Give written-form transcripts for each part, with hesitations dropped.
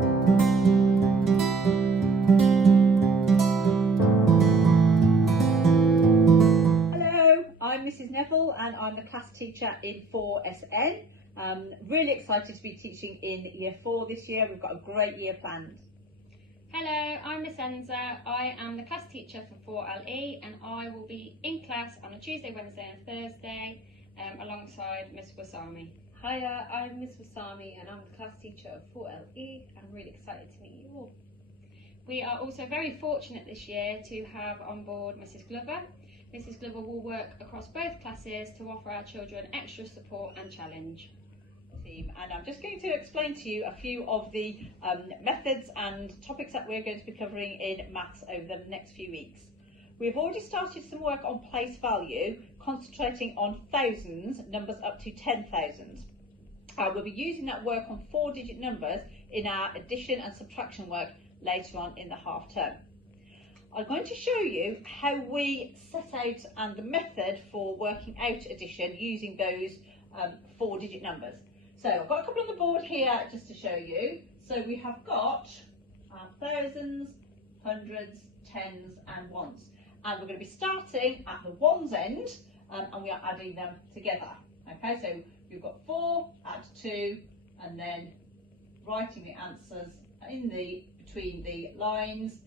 Hello, I'm Mrs Neville and I'm the class teacher in 4SN. Really excited to be teaching in Year 4 this year. We've got a great year planned. Hello, I'm Miss Enza. I am the class teacher for 4LE and I will be in class on a Tuesday, Wednesday and Thursday alongside Miss Wasami. Hiya, I'm Miss Wasami and I'm the class teacher of 4LE. I'm really excited to meet you all. We are also very fortunate this year to have on board Mrs Glover. Mrs Glover will work across both classes to offer our children extra support and challenge. And I'm just going to explain to you a few of the methods and topics that we're going to be covering in maths over the next few weeks. We've already started some work on place value, concentrating on thousands, numbers up to 10,000. We'll be using that work on 4-digit numbers in our addition and subtraction work later on in the half term. I'm going to show you how we set out and the method for working out addition using those 4-digit numbers. So I've got a couple on the board here just to show you. So we have got thousands, hundreds, tens and ones. And we're going to be starting at the ones end and we are adding them together. Okay, so we've got 4, add 2, and then writing the answers between the lines.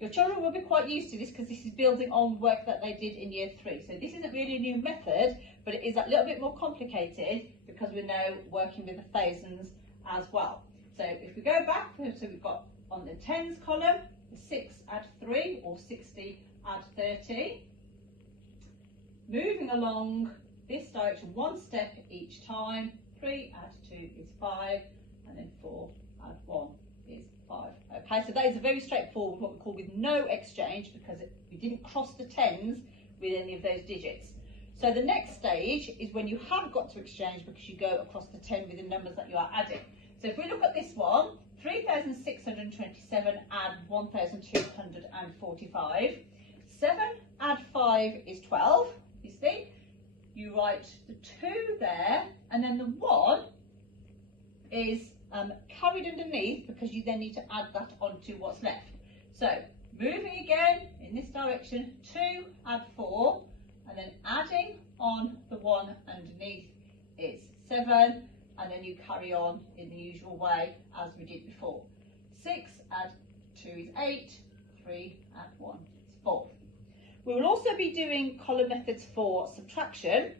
Your children will be quite used to this because this is building on work that they did in Year 3. So this isn't really a new method, but it is a little bit more complicated because we're now working with the thousands as well. So if we go back, so we've got on the tens column, 6 add 3 or 60 add 30. Moving along this direction one step each time, 3 add 2 is 5, and then 4 add 1 is 5. Okay, so that is a very straightforward, what we call with no exchange, because we didn't cross the tens with any of those digits. So the next stage is when you have got to exchange because you go across the 10 with the numbers that you are adding. So if we look at this one, 3,627 add 1,245. 7 add 5 is 12, you see. You write the 2 there, and then the 1 is carried underneath because you then need to add that onto what's left. So moving again in this direction, 2 add 4, and then adding on the 1 underneath is 7, and then you carry on in the usual way as we did before. 6 add 2 is 8, 3 add 1 is 4. We will also be doing column methods for subtraction,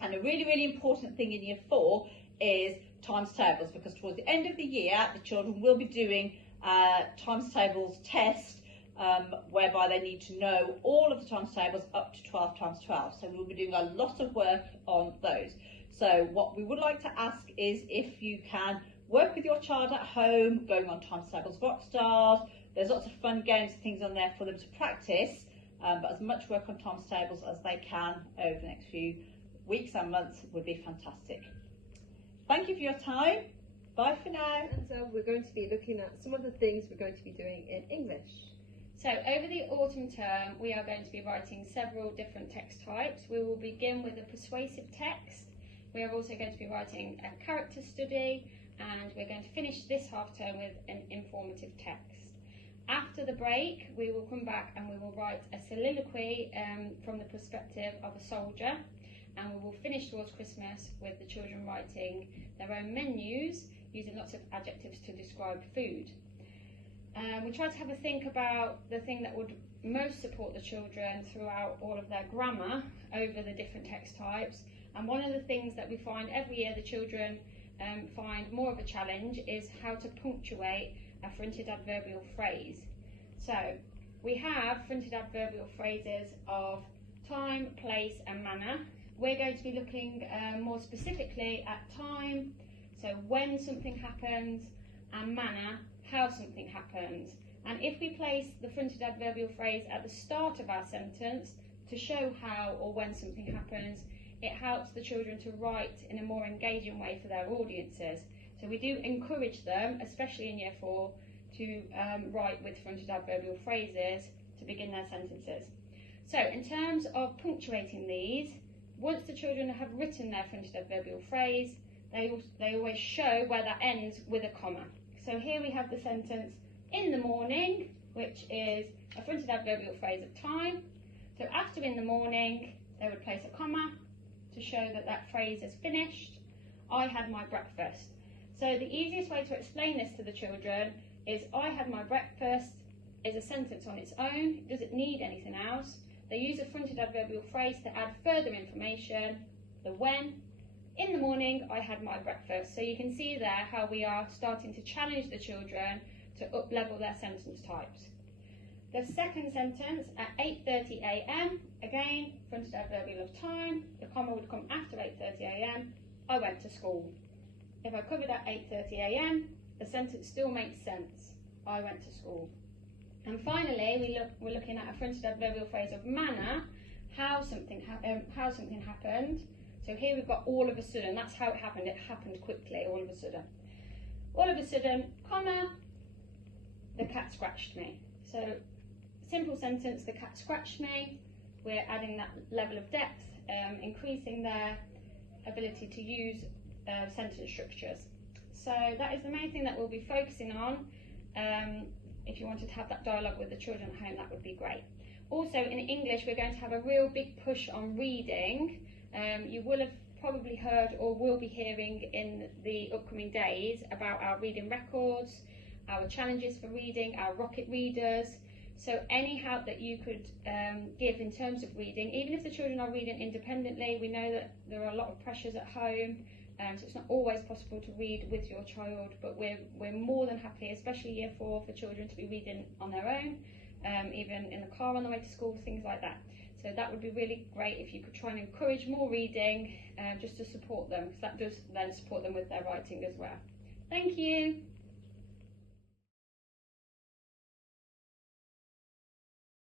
and a really important thing in Year 4 is times tables, because towards the end of the year the children will be doing times tables test whereby they need to know all of the times tables up to 12 times 12. So we'll be doing a lot of work on those. So what we would like to ask is if you can work with your child at home, going on times tables Rockstars. There's lots of fun games and things on there for them to practice, but as much work on times tables as they can over the next few weeks and months would be fantastic. Thank you for your time. Bye for now. And so we're going to be looking at some of the things we're going to be doing in English. So over the autumn term we are going to be writing several different text types. We will begin with a persuasive text. We are also going to be writing a character study, and we're going to finish this half term with an informative text. After the break we will come back and we will write a soliloquy from the perspective of a soldier, and we will finish towards Christmas with the children writing their own menus using lots of adjectives to describe food. We try to have a think about the thing that would most support the children throughout all of their grammar over the different text types, and one of the things that we find every year the children find more of a challenge is how to punctuate a fronted adverbial phrase. So we have fronted adverbial phrases of time, place and manner. We're going to be looking more specifically at time, so when something happens, and manner, how something happens. And if we place the fronted adverbial phrase at the start of our sentence to show how or when something happens, it helps the children to write in a more engaging way for their audiences. So we do encourage them, especially in Year 4, to write with fronted adverbial phrases to begin their sentences. So in terms of punctuating these, once the children have written their fronted adverbial phrase, they always show where that ends with a comma. So here we have the sentence in the morning, which is a fronted adverbial phrase of time. So after in the morning, they would place a comma to show that that phrase is finished. I had my breakfast. So the easiest way to explain this to the children is I had my breakfast is a sentence on its own. It doesn't need anything else. They use a fronted adverbial phrase to add further information, the when. In the morning, I had my breakfast. So you can see there how we are starting to challenge the children to up-level their sentence types. The second sentence, at 8:30 a.m, again, fronted adverbial of time, the comma would come after 8:30 a.m, I went to school. If I covered at 8:30 a.m, the sentence still makes sense, I went to school. And finally, we're looking at a fronted adverbial phrase of manner, how something happened. So here we've got all of a sudden, that's how it happened quickly, all of a sudden. All of a sudden, comma, the cat scratched me. So simple sentence, the cat scratched me. We're adding that level of depth, increasing their ability to use sentence structures. So that is the main thing that we'll be focusing on. If you wanted to have that dialogue with the children at home, that would be great. Also in English, we're going to have a real big push on reading. You will have probably heard or will be hearing in the upcoming days about our reading records, our challenges for reading, our rocket readers. So any help that you could give in terms of reading, even if the children are reading independently, we know that there are a lot of pressures at home, so it's not always possible to read with your child, but we're more than happy, especially year 4, for children to be reading on their own, even in the car on the way to school, things like that. So that would be really great if you could try and encourage more reading, just to support them, because that does then support them with their writing as well. Thank you.